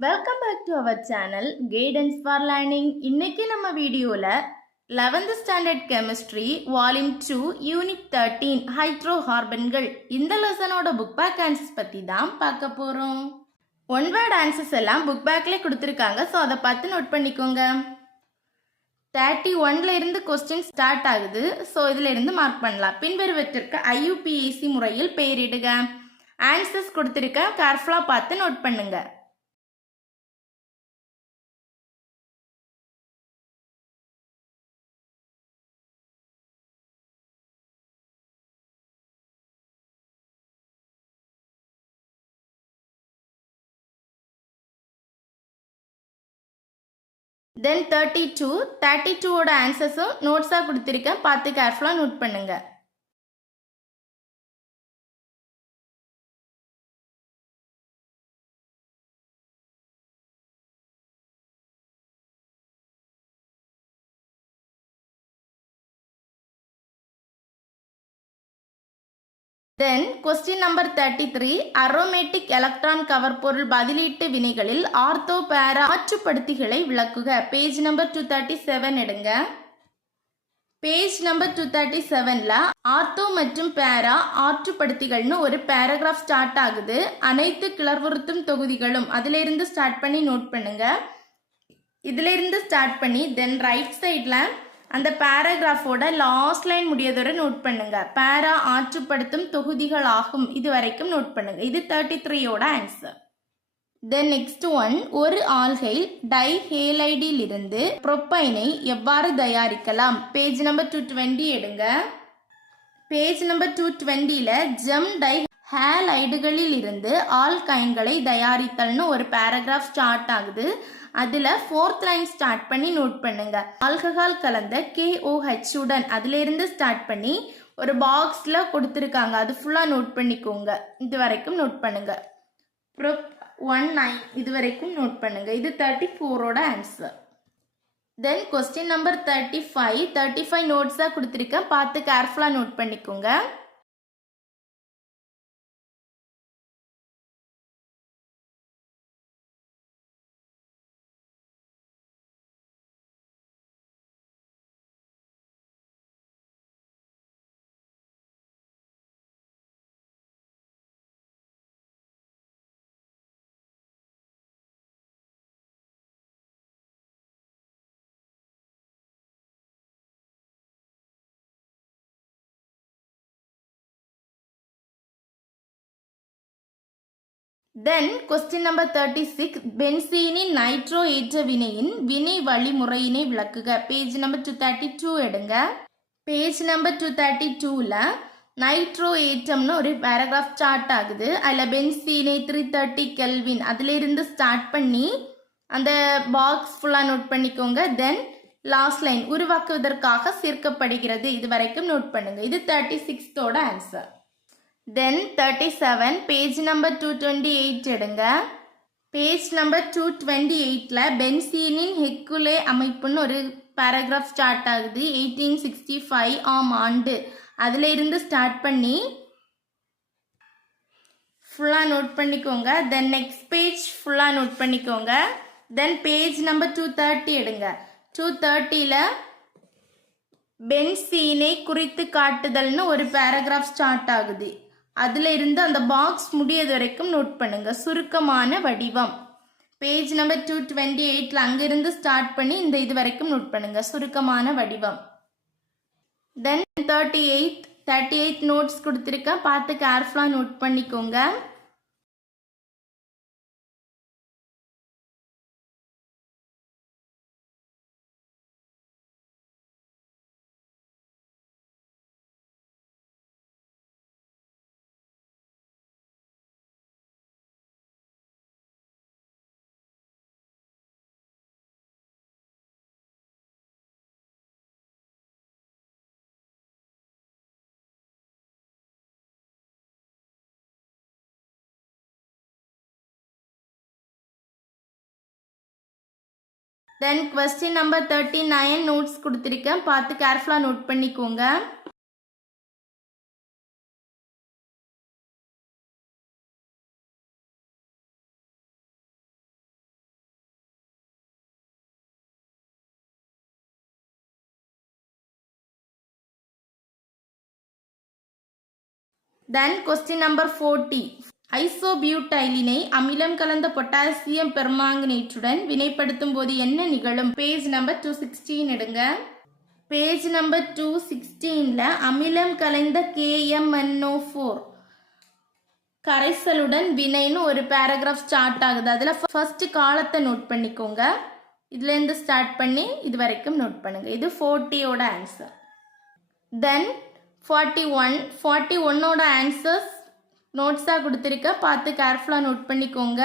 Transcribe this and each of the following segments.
Welcome back to our channel guidance for learning இன்னைக்கு நம்ம வீடியோவில் eleventh standard chemistry volume two unit thirteen hydro ஹார்பன்கள் இந்த லெசனோட புக் பேக் ஆன்சர்ஸ் பற்றி தான் பார்க்க போகிறோம் ஒன் வேர்ட் ஆன்சர்ஸ் எல்லாம் புக் பேக்லேயே கொடுத்துருக்காங்க. ஸோ அதை பார்த்து நோட் பண்ணிக்கோங்க. தேர்ட்டி ஒன்ல இருந்து கொஸ்டின் ஸ்டார்ட் ஆகுது. ஸோ இதுல இருந்து மார்க் பண்ணலாம். பின்வருவதற்கு ஐயூபிஏசி முறையில் பெயரிடுக. ஆன்சர்ஸ் கொடுத்துருக்க கேர்ஃபுல்லாக பார்த்து நோட் பண்ணுங்கள் தென் தேர்ட்டி டூ தேர்ட்டி டூவோட ஆன்சர்ஸும் நோட்ஸாக கொடுத்துருக்கேன். பார்த்து கேர்ஃபுல்லாக நோட் பண்ணுங்கள் then question number thirty three aromatic electron cover பொருள் பதிலீட்டு வினைகளில் ஆர்த்தோ பேரா ஆற்றுப்படுத்திகளை விளக்குக. Page number two thirty seven எடுங்க. பேஜ் நம்பர் டூ தேர்ட்டி செவனில் ஆர்த்தோ மற்றும் பேரா ஆற்றுப்படுத்திகள்னு ஒரு பேராகிராஃப் ஸ்டார்ட் ஆகுது. அனைத்து கிளர்வுறுத்தும் தொகுதிகளும் அதிலிருந்து ஸ்டார்ட் பண்ணி நோட் பண்ணுங்க. இதிலிருந்து ஸ்டார்ட் பண்ணி தென் ரைட் சைடில் அந்த பேராகிராஃபோட லாஸ்ட் லைன் முடியதோட நோட் பண்ணுங்க. பேரா ஆற்றுப்படுத்தும் தொகுதிகள் ஆகும் இது வரைக்கும் நோட் பண்ணுங்க. இது தேர்ட்டி த்ரீயோட ஆன்சர் தென் நெக்ஸ்ட் ஒன் ஒரு ஆல்கைல் டை இருந்து ப்ரொப்பைனை எவ்வாறு தயாரிக்கலாம்? பேஜ் நம்பர் டூ டுவெண்ட்டி எடுங்க. பேஜ் நம்பர் டூ டுவெண்ட்டியில் ஜெம் டை ஹேலைடுகளில் இருந்து ஆல்கைன்களை தயாரித்தல்னு ஒரு பேராகிராஃப் ஸ்டார்ட் ஆகுது. அதில் ஃபோர்த் லைன் ஸ்டார்ட் பண்ணி நோட் பண்ணுங்க. ஆல்கஹால் கலந்த கேஓஹெச் உடன் அதிலிருந்து ஸ்டார்ட் பண்ணி ஒரு பாக்ஸில் கொடுத்துருக்காங்க. அது ஃபுல்லாக நோட் பண்ணிக்கோங்க. இது வரைக்கும் நோட் பண்ணுங்க. ப்ரொப் ஒன் நைன் இது வரைக்கும் நோட் பண்ணுங்க. இது தேர்ட்டி ஃபோரோட answer then question number thirty five thirty five நோட்ஸாக கொடுத்துருக்கேன். பார்த்து கேர்ஃபுல்லாக நோட் பண்ணிக்கோங்க. Then question number thirty six பென்சீனின் nitro ஏற்ற வினையின் வினை வழிமுறையினை விளக்குக. Page number two thirty two எடுங்க. பேஜ் நம்பர் டூ தேர்ட்டி டூவில் நைட்ரோ ஏற்றம்னு ஒரு பேராகிராஃப் ஸ்டார்ட் ஆகுது. அதில் பென்சீனை த்ரீ தேர்ட்டி கெல்வின் அதிலிருந்து ஸ்டார்ட் பண்ணி அந்த பாக்ஸ் ஃபுல்லாக நோட் பண்ணிக்கோங்க. தென் லாஸ்ட் லைன் உருவாக்குவதற்காக சேர்க்கப்படுகிறது. இது வரைக்கும் நோட் பண்ணுங்கள் இது thirty சிக்ஸ்த்தோட answer then thirty seven page number two twenty eight எடுங்க. பேஜ் நம்பர் டூ டுவெண்ட்டி எயிட்டில் பென்சீனின் ஹெக்குலே அமைப்புன்னு ஒரு பேராகிராஃப் ஸ்டார்ட் ஆகுது. எயிட்டீன் சிக்ஸ்டி ஃபைவ் ஆம் ஆண்டு. அதில் இருந்து ஸ்டார்ட் பண்ணி ஃபுல்லாக நோட் பண்ணிக்கோங்க. தென் நெக்ஸ்ட் பேஜ் ஃபுல்லாக நோட் பண்ணிக்கோங்க. Then page number two thirty எடுங்க. டூ தேர்ட்டியில் பென்சீனை குறித்து காட்டுதல்னு ஒரு பேராகிராஃப் ஸ்டார்ட் ஆகுது. அதில் இருந்து அந்த பாக்ஸ் முடியது வரைக்கும் நோட் பண்ணுங்க. சுருக்கமான வடிவம். பேஜ் நம்பர் டூ டுவெண்ட்டி எயிட்டில் அங்கிருந்து ஸ்டார்ட் பண்ணி இந்த இது வரைக்கும் நோட் பண்ணுங்க. சுருக்கமான வடிவம். Then thirty eight thirty eight notes கொடுத்துருக்கேன். பார்த்து கேர்ஃபுல்லாக நோட் பண்ணிக்கோங்க. Then question number thirty nine notes கொடுத்துருக்கேன். பார்த்து கேர்ஃபுல்லாக நோட் பண்ணிக்கோங்க. தென் கொஸ்டின் நம்பர் ஃபோர்ட்டி ஐசோபியூட்டைலினை அமிலம் கலந்த பொட்டாசியம் பெர்மாங்கனேட்டுடன் வினைப்படுத்தும் போது என்ன நிகழும்? பேஜ் நம்பர் டூ சிக்ஸ்டீன் எடுங்க. பேஜ் நம்பர் டூ சிக்ஸ்டீனில் அமிலம் கலைந்த கேஎம்என்ஓ ஃபோர் கரைசலுடன் வினைன்னு ஒரு பேராகிராஃப் ஸ்டார்ட் ஆகுது. அதில் ஃபஸ்ட்டு காலத்தை நோட் பண்ணிக்கோங்க. இதுலேருந்து ஸ்டார்ட் பண்ணி இது வரைக்கும் நோட் பண்ணுங்கள் இது ஃபோர்ட்டியோட answer then forty one forty ஒன்னோட ஆன்சர்ஸ் நோட்ஸாக கொடுத்துருக்க. பார்த்து கேர்ஃபுல்லாக நோட் பண்ணிக்கோங்க.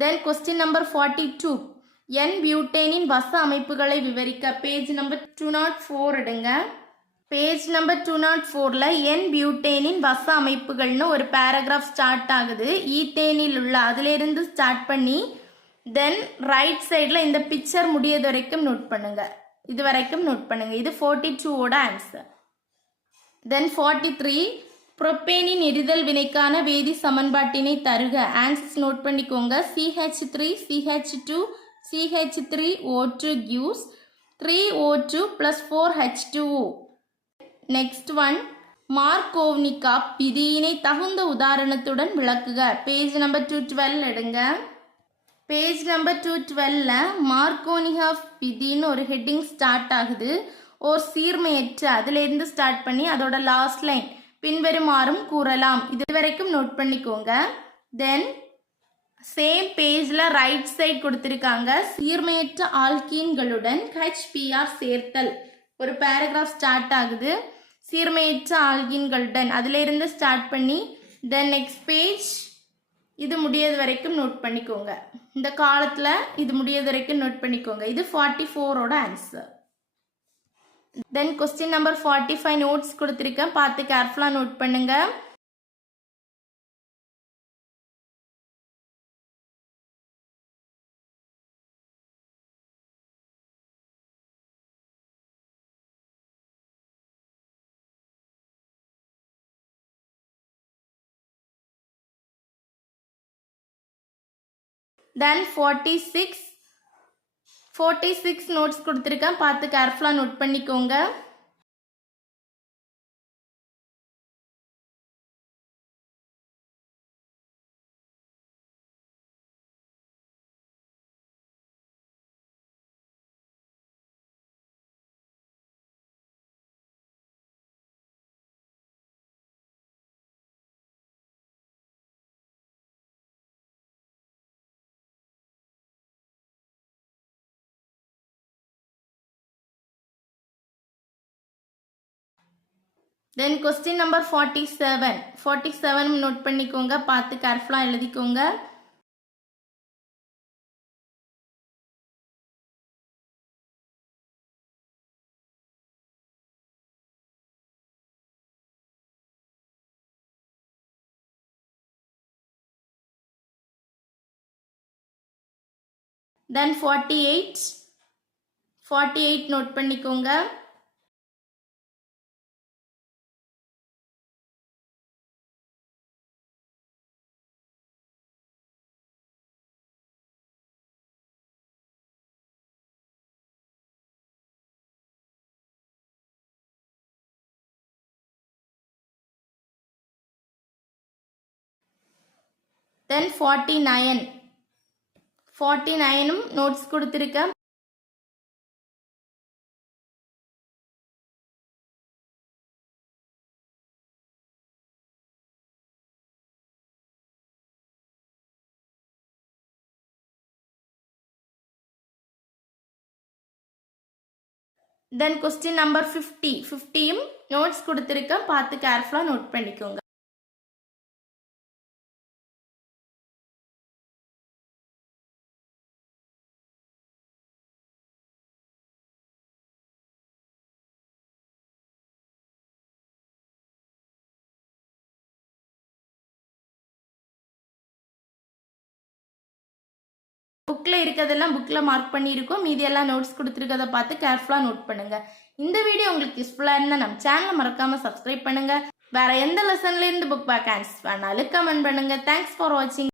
Then question number forty two n பியூட்டேனின் வச அமைப்புகளை விவரிக்க page number two nought four எடுங்க. பேஜ் நம்பர் டூ நாட் ஃபோரில் என் பியூட்டேனின் வச அமைப்புகள்னு ஒரு பேராகிராஃப் ஸ்டார்ட் ஆகுது. ஈத்தேனில் உள்ள அதிலிருந்து ஸ்டார்ட் பண்ணி தென் ரைட் சைடில் இந்த பிக்சர் முடியது வரைக்கும் நோட் பண்ணுங்க. இது வரைக்கும் நோட் பண்ணுங்க. இது ஃபோர்ட்டி டூவோட ஆன்சர் தென் ஃபார்ட்டி த்ரீ புரொப்பேனின் எரிதல் வினைக்கான வேதி சமன்பாட்டினை தருக. ஆன்சர்ஸ் நோட் பண்ணிக்கோங்க. CH three CH two CH three O two gives three O two plus four H two next one Markovnikov விதியினை தகுந்த உதாரணத்துடன் விளக்குக. பேஜ் நம்பர் டூ டுவெல் எடுங்க. பேஜ் நம்பர் டூ டுவெல்ல மார்க்கோனிகா விதின்னு ஒரு ஹெட்டிங் ஸ்டார்ட் ஆகுது. ஓர் சீர்மையற்ற அதுலேருந்து ஸ்டார்ட் பண்ணி அதோட லாஸ்ட் லைன் பின்வருமாறும் கூறலாம். இதுவரைக்கும் நோட் பண்ணிக்கோங்க. தென் சேம் பேஜில் ரைட் சைட் கொடுத்துருக்காங்க. சீர்மையற்ற ஆல்கீன்களுடன் ஹெச்பிஆர் சேர்த்தல். ஒரு பேராகிராஃப் ஸ்டார்ட் ஆகுது. சீர்மையற்ற ஆல்கீன்களுடன். அதிலிருந்து ஸ்டார்ட் பண்ணி தென் நெக்ஸ்ட் பேஜ் இது முடியது வரைக்கும் நோட் பண்ணிக்கோங்க. இந்த காலத்தில் இது முடியது வரைக்கும் நோட் பண்ணிக்கோங்க. இது ஃபார்ட்டி ஃபோரோட answer then question number forty five notes கொடுத்துருக்கேன். பார்த்து கேர்ஃபுல்லாக நோட் பண்ணுங்க. Then forty six forty six notes கொடுத்துருக்கேன். பார்த்து கேர்ஃபுல்லாக நோட் பண்ணிக்கோங்க. Then question number forty seven forty seven note பண்ணிக்கோங்க. பார்த்து கேர்ஃபுல்லாக எழுதிக்கோங்க. Then forty eight forty eight note பண்ணிக்கோங்க. தென் ஃபார்ட்டி நயன் ஃபார்ட்டி நைனும் நோட்ஸ் கொடுத்துருக்கேன் தென் கொஸ்டின் நம்பர் ஃபிஃப்டி ஃபிஃப்டியும் நோட்ஸ் கொடுத்துருக்கேன் பார்த்து கேர்ஃபுல்லாக நோட் பண்ணிக்கோங்க. புக்கில் இருக்கிறதெல்லாம் புக்கில் மார்க் பண்ணியிருக்கோம். மீதி எல்லாம் நோட்ஸ் கொடுத்துருக்கதை பார்த்து கேர்ஃபுல்லாக நோட் பண்ணுங்க. இந்த வீடியோ உங்களுக்கு யூஸ்ஃபுல்லாக இருந்தால் நம்ம சேனலை மறக்காமல் சப்ஸ்கிரைப் பண்ணுங்க. வேற எந்த லெசன்ல இருந்து புக் பேக் ஆன்ஸ் வேணாலும் கமெண்ட் பண்ணுங்க. தேங்க்ஸ் ஃபார் வாட்சிங்